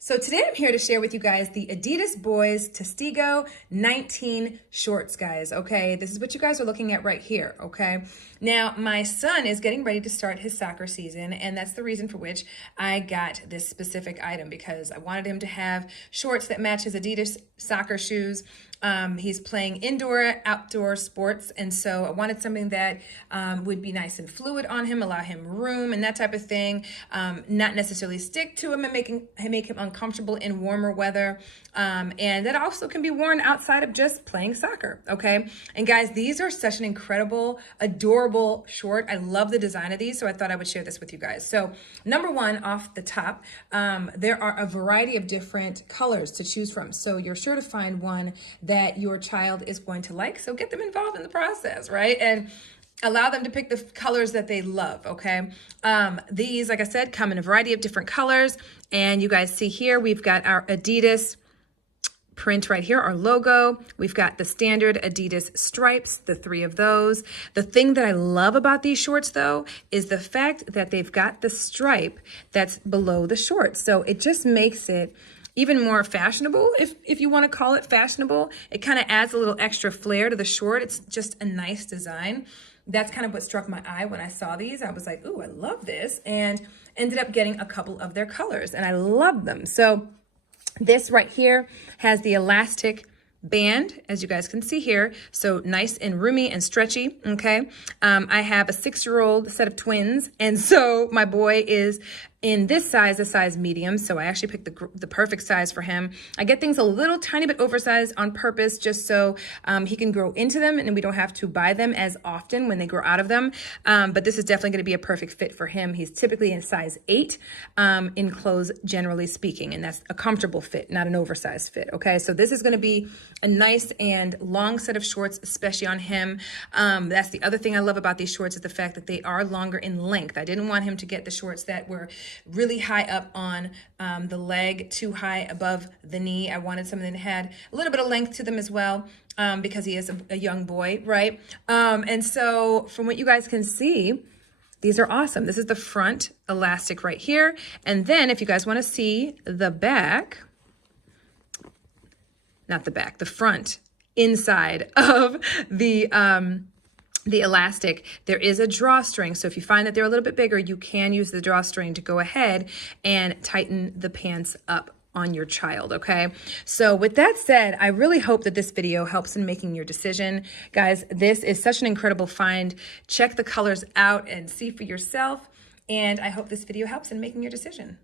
So today I'm here to share with you guys the Adidas Boys Testigo 19 shorts, guys, okay? This is what you guys are looking at right here, okay? Now, my son is getting ready to start his soccer season, and that's the reason for which I got this specific item, because I wanted him to have shorts that match his Adidas soccer shoes. He's playing indoor, outdoor sports, and so I wanted something that would be nice and fluid on him, allow him room and that type of thing, not necessarily stick to him and make him uncomfortable in warmer weather, and that also can be worn outside of just playing soccer, okay? And guys, these are such an incredible, adorable short. I love the design of these, so I thought I would share this with you guys. So number one, off the top, there are a variety of different colors to choose from, so you're sure to find one that your child is going to like. So get them involved in the process, right? And allow them to pick the colors that they love, okay? These, like I said, come in a variety of different colors. And you guys see here, we've got our Adidas print right here, our logo. We've got the standard Adidas stripes, the 3 of those. The thing that I love about these shorts, though, is the fact that they've got the stripe that's below the shorts. So it just makes it even more fashionable, if you want to call it fashionable. It kind of adds a little extra flair to the short. It's just a nice design. That's kind of what struck my eye when I saw these. I was like, ooh, I love this, and ended up getting a couple of their colors, and I love them. So this right here has the elastic band, as you guys can see here, so nice and roomy and stretchy, okay? I have a 6-year-old set of twins, and so my boy is in this size, a size medium, so I actually picked the perfect size for him. I get things a little tiny bit oversized on purpose, just so he can grow into them and we don't have to buy them as often when they grow out of them, but this is definitely going to be a perfect fit for him. He's typically in size 8 in clothes, generally speaking, and that's a comfortable fit, not an oversized fit, okay? So this is going to be a nice and long set of shorts, especially on him. That's the other thing I love about these shorts, is the fact that they are longer in length. I didn't want him to get the shorts that were really high up on the leg, too high above the knee. I wanted something that had a little bit of length to them as well, because he is a young boy, right? And so from what you guys can see, these are awesome. This is the front elastic right here. And then if you guys want to see the back, not the back, the front inside of the elastic, there is a drawstring. So if you find that they're a little bit bigger, you can use the drawstring to go ahead and tighten the pants up on your child, okay? So with that said, I really hope that this video helps in making your decision. Guys, this is such an incredible find. Check the colors out and see for yourself. And I hope this video helps in making your decision.